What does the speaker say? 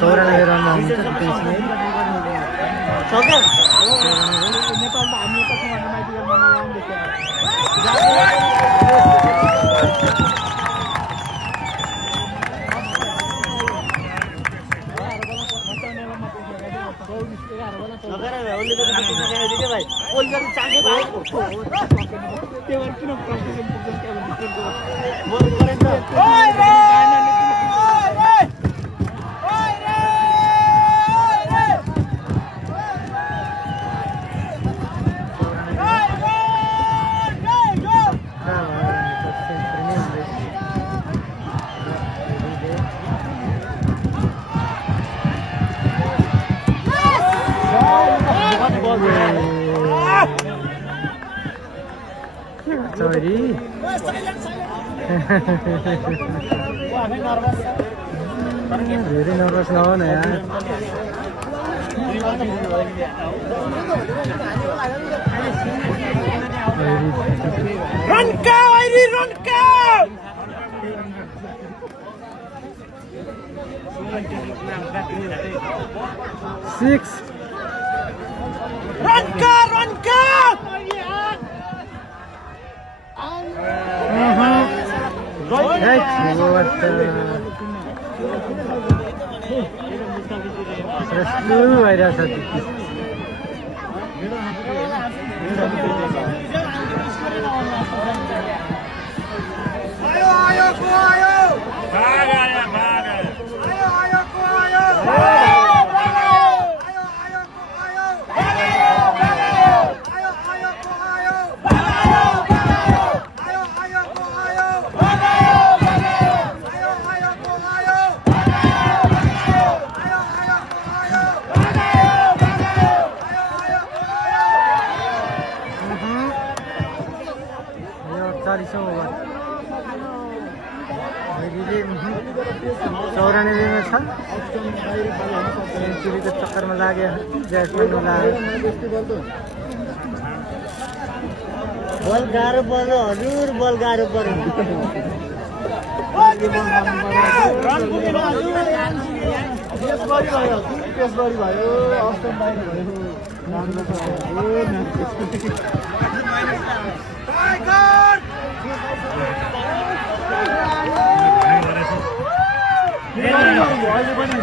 94 रनमा हुन्छ त्यसमा नेपालमा हामी कसरी माइती गर्न Sorry. Very nervous now, yaar. Run cow, Irie, run cow! 6. Run cow, run cow! Right, what? Rescue virus. सेन्चुरीको चक्करमा लाग्यो ज्यासमिनमा लाग्यो बल गाह्रो पर्यो हजुर बल गाह्रो पर्यो अहिले पनि